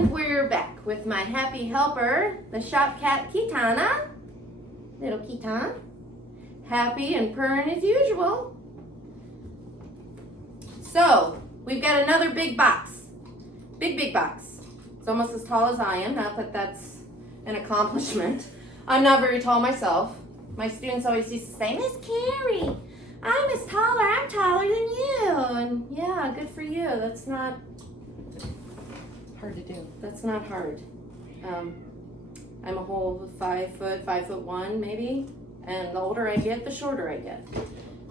And we're back with my happy helper, the shop cat Kitana. Little Kitana. Happy and purring as usual. So, we've got another big box. Big box. It's almost as tall as I am, not that that's an accomplishment. I'm not very tall myself. My students always used to say, Miss Carrie, I'm taller than you. And yeah, good for you. That's not hard to do. That's not hard. I'm a whole 5'1" maybe. And the older I get, the shorter I get.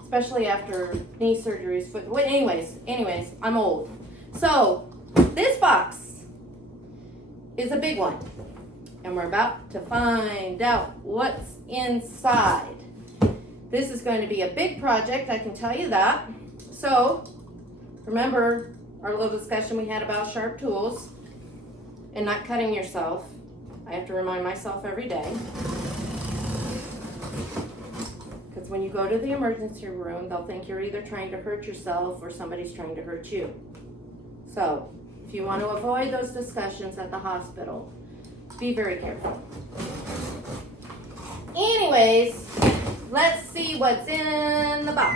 Especially after knee surgeries. Anyways, I'm old. So, this box is a big one. And we're about to find out what's inside. This is going to be a big project, I can tell you that. So, remember our little discussion we had about sharp tools and not cutting yourself. I have to remind myself every day. Because when you go to the emergency room, they'll think you're either trying to hurt yourself or somebody's trying to hurt you. So, if you want to avoid those discussions at the hospital, be very careful. Anyways, let's see what's in the box.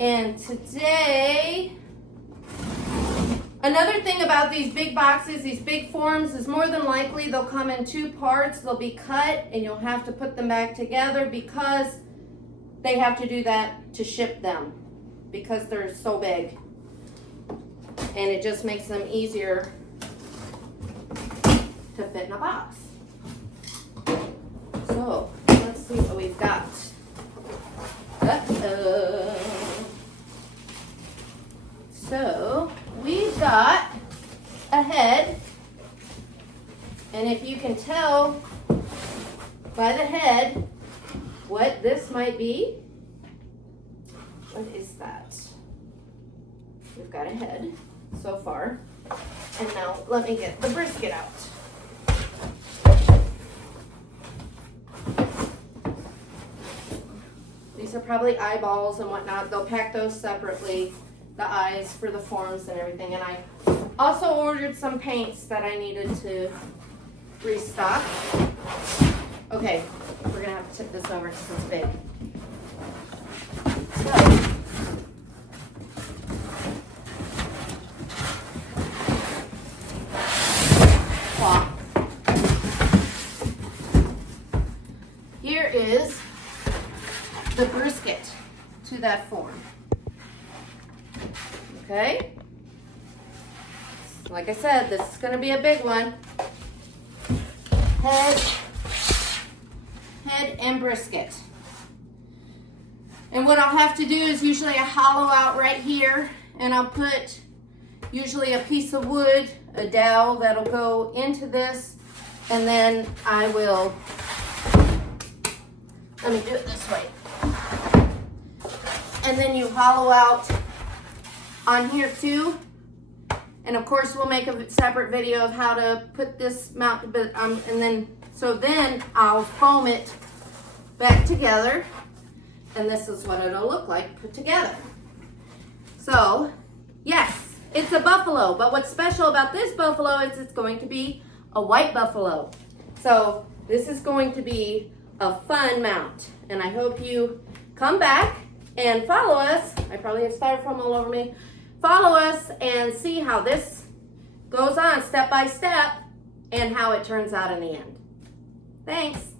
And today, another thing about these big boxes, these big forms, is more than likely they'll come in two parts. They'll be cut and you'll have to put them back together because they have to do that to ship them because they're so big. And it just makes them easier to fit in a box. So, let's see what we've got. So, we've got a head. And if you can tell by the head what this might be, what is that? We've got a head so far. And now let me get the brisket out. These are probably eyeballs and whatnot. They'll pack those separately, the eyes for the forms and everything. And I also ordered some paints that I needed to restock. Okay, we're gonna have to tip this over because it's big. So, here is the brisket to that form. Okay? Like I said, this is going to be a big one. Head and brisket. And what I'll have to do is usually I hollow out right here and I'll put usually a piece of wood, a dowel that'll go into this, and then I will, let me do it this way. And then you hollow out on here too. And of course we'll make a separate video of how to put this mount, but then I'll foam it back together, and this is what it'll look like put together. So, yes, it's a buffalo, but what's special about this buffalo is it's going to be a white buffalo. So, this is going to be a fun mount, and I hope you come back and follow us. I probably have styrofoam all over me. Follow us and see how this goes on step by step and how it turns out in the end. Thanks.